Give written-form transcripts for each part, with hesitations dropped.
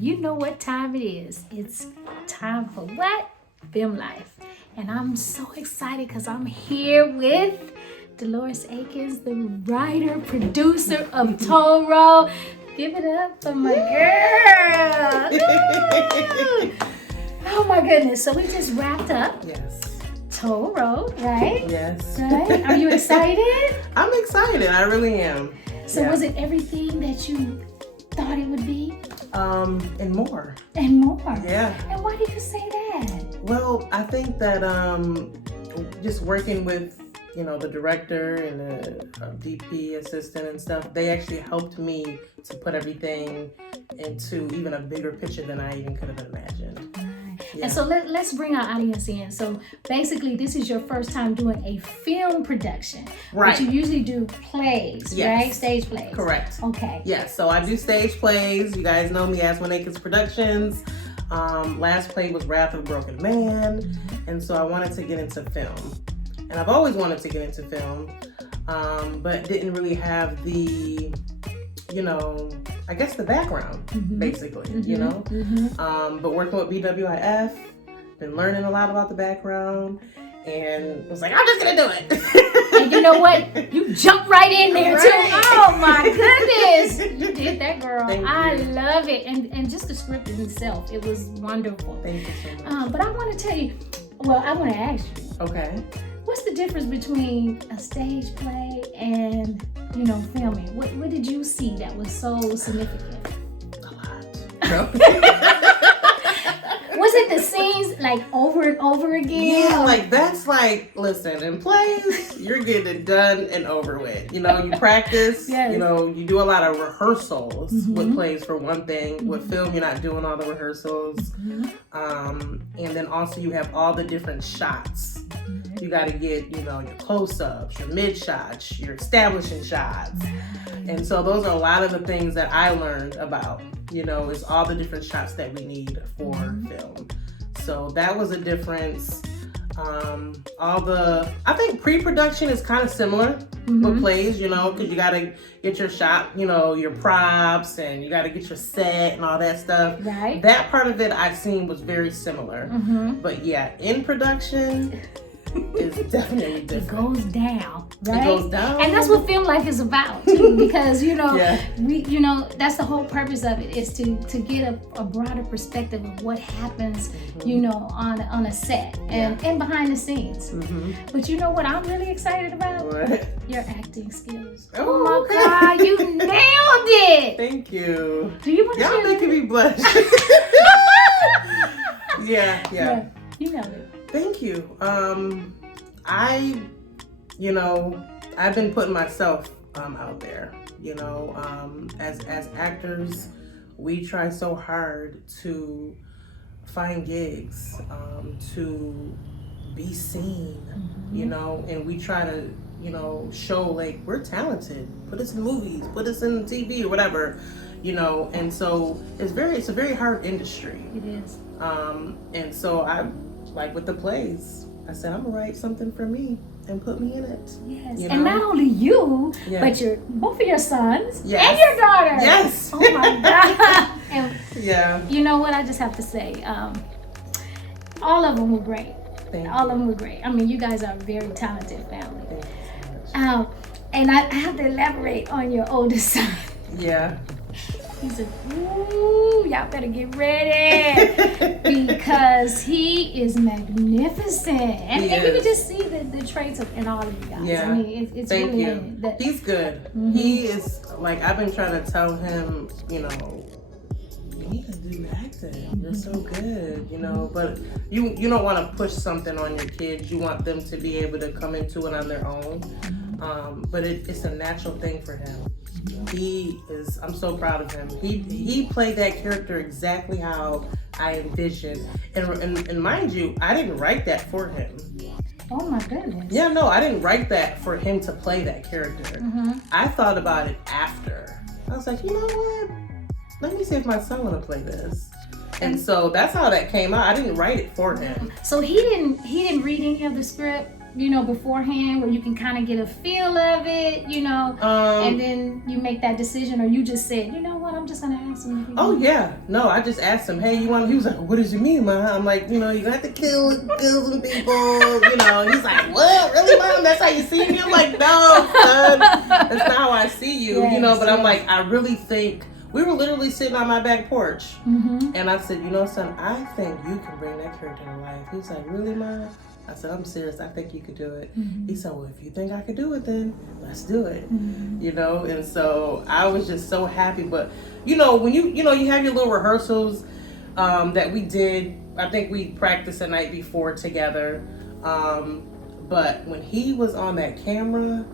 you know what time it is. It's time for what? Film Life. And I'm so excited because I'm here with Dolores Akins, the writer, producer of Toll Road. Give it up for my girl. Oh my goodness. So we just wrapped up. Yes. Toll Road, right? Yes. Right? Are you excited? I'm excited. I really am. So was it everything that you thought it would be? And more. And more. Yeah. And why did you say that? Well, I think that just working with, the director and the DP assistant and stuff, they actually helped me to put everything into even a bigger picture than I even could have imagined. Yeah. And so let's bring our audience in. So basically, this is your first time doing a film production. Right. But you usually do plays, Yes. right? Stage plays. Correct. Okay. Yeah, so I do stage plays. You guys know me as Akins Productions. Last play was Wrath of a Broken Man. And so I wanted to get into film. And I've always wanted to get into film, but didn't really have the, I guess the background, basically, but working with BWIF, been learning a lot about the background, and was like, I'm just gonna do it. And you know what? You jumped right in there too. Right. Oh my goodness. You did that, girl. Thank I you. love it. And just the script in itself, it was wonderful. Thank you so much. But I want to tell you, I want to ask you. Okay. What's the difference between a stage play and, filming? What did you see that was so significant? A lot. No. Was it the scenes like over and over again? Yeah, listen, in plays, you're getting it done and over with. You practice, Yes. You do a lot of rehearsals with plays for one thing. With film, you're not doing all the rehearsals. And then also you have all the different shots. You got to get, your close-ups, your mid-shots, your establishing shots. And so those are a lot of the things that I learned about, is all the different shots that we need for film. So that was a difference. I think pre-production is kind of similar with plays, because you got to get your shot, your props, and you got to get your set and all that stuff. Right. That part of it I've seen was very similar. But yeah, in production, is definitely different. It goes down, right? It goes down. And that's what Film Life is about too, because Yeah. we that's the whole purpose of it, is to get a broader perspective of what happens, on a set and behind the scenes. But you know what I'm really excited about? What? Your acting skills. Oh, Oh my God, you nailed it! Thank you. Do you want to Y'all share making that? me blush. Yeah. You nailed it. Thank you. I've been putting myself out there. As actors, we try so hard to find gigs, to be seen, and we try to, show like we're talented. Put us in movies, put us in TV or whatever, and so it's a very hard industry. It is. And so I, like with the plays, I said, I'm gonna write something for me and put me in it. Yes. And not only you, Yeah. but both of your sons Yes. and your daughter. Yes. Oh my God. And Yeah. you know what? I just have to say, all of them were great. Thank you. All of them were great. I mean, you guys are a very talented family. Thank you so much. And I have to elaborate on your oldest son. Yeah. He's y'all better get ready because he is magnificent. And you can just see the traits in all of you guys. Yeah. I mean, it's Thank really you. He's good. He is, I've been trying to tell him, you need to do acting. You're so good, but you don't want to push something on your kids. You want them to be able to come into it on their own. But it's a natural thing for him. I'm so proud of him. He played that character exactly how I envisioned. And mind you, I didn't write that for him. Oh my goodness. Yeah, no, I didn't write that for him to play that character. I thought about it after. I was like, you know what? Let me see if my son want to play this. And so that's how that came out. I didn't write it for him. So he didn't read any of the script beforehand where you can kind of get a feel of it, and then you make that decision, or you just said, you know what, I'm just gonna ask him. Oh yeah, no, I just asked him, hey, you want? He was like, what does you mean, Mom? I'm like, you're gonna have to kill some people, He's like, what? Really, Mom? That's how you see me? I'm like, no, son, that's not how I see you, Yes, But I'm like, I really think. We were literally sitting on my back porch, and I said, son, I think you can bring that character to life. He was like, really, Mom? I said, I'm serious. I think you could do it. He said, well, if you think I could do it, then let's do it. And so I was just so happy. But, when you have your little rehearsals that we did, I think we practiced the night before together. But when he was on that camera,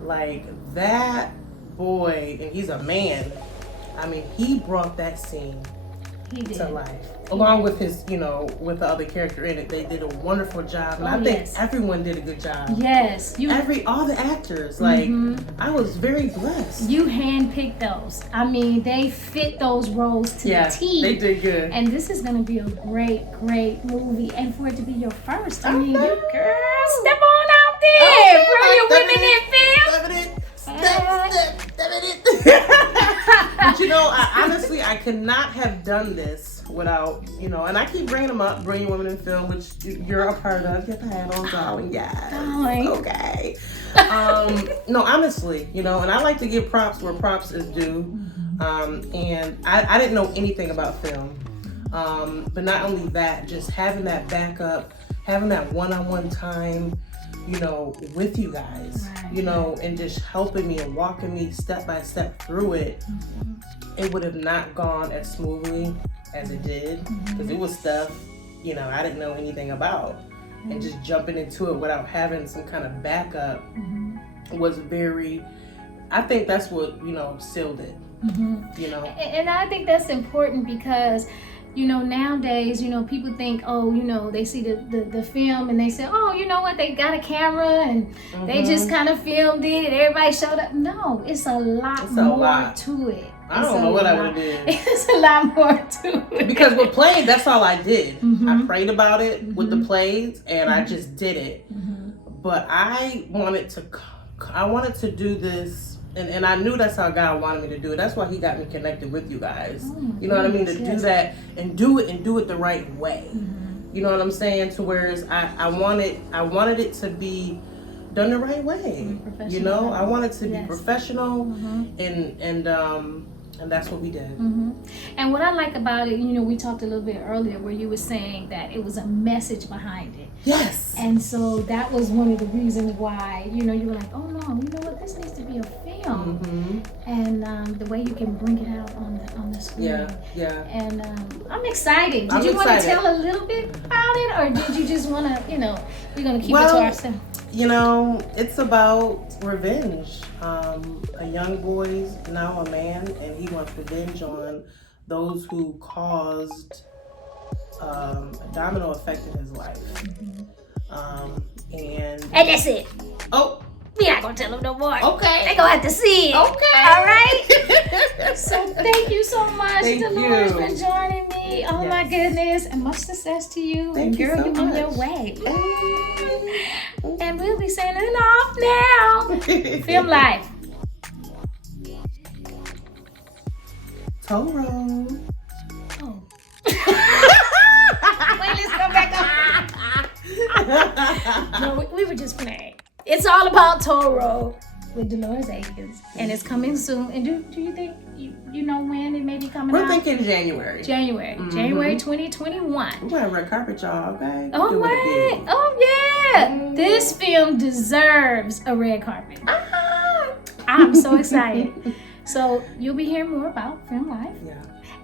like that boy, and he's a man, I mean, he brought that scene to life. Along with his, with the other character in it. They did a wonderful job. And I think everyone did a good job. Yes. All the actors, I was very blessed. You handpicked those. I mean, they fit those roles to the T. They did good. And this is going to be a great, great movie. And for it to be your first, I mean, you girl, step on out there. Bring your women in, fam. But honestly, I could not have done this without, and I keep bringing them up, bringing women in film, which you're a part of. Get the hat on, darling, yes. Okay. No, honestly, and I like to give props where props is due. And I didn't know anything about film. But not only that, just having that backup, having that one-on-one time, with you guys, and just helping me and walking me step by step through it. It would have not gone as smoothly as it did, because it was stuff, I didn't know anything about. And just jumping into it without having some kind of backup was I think that's what, sealed it, And I think that's important because, nowadays, people think, they see the film and they say, oh, you know what, they got a camera and they just kind of filmed it and everybody showed up. No, it's a lot more to it. I don't know what I would have did. It's a lot more to it. Because with plays, that's all I did. I prayed about it with the plays and I just did it. But I wanted to do this. And I knew that's how God wanted me to do it. That's why he got me connected with you guys. You know what I mean? To do that and do it the right way. You know what I'm saying? To whereas I wanted it to be done the right way. I wanted to be professional and that's what we did. And what I like about it, we talked a little bit earlier where you were saying that it was a message behind it. Yes. And so that was one of the reasons why, you were like, oh no, you know what, this needs to be a film. And the way you can bring it out on the screen. Yeah. And I'm excited. Did you want to tell a little bit about it, or did you just want to, we're going to keep it to ourselves? It's about revenge. A young boy's now a man, and he wants revenge on those who caused a domino effect in his life. And that's it. Oh. We're not going to tell them no more. Okay. They're going to have to see it. Okay. All right? So thank you so much, Dolores, for joining me. Oh, my goodness. And much success to you. Thank you so you're on your way. And we'll be signing off now. Film Life. Toro. Oh. Wait, let's go back up. No, we were just playing. It's all about Toro with Dolores Akins, and it's coming soon. And do you think you know when it may be coming out? We're thinking January. January 2021. We're gonna red carpet, y'all. Okay. Oh wait! Oh yeah! This film deserves a red carpet. I'm so excited. So you'll be hearing more about Film Life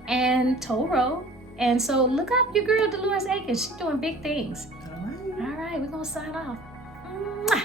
and Toro. And so look up your girl Dolores Akins. She's doing big things. All right, we're gonna sign off. Mwah.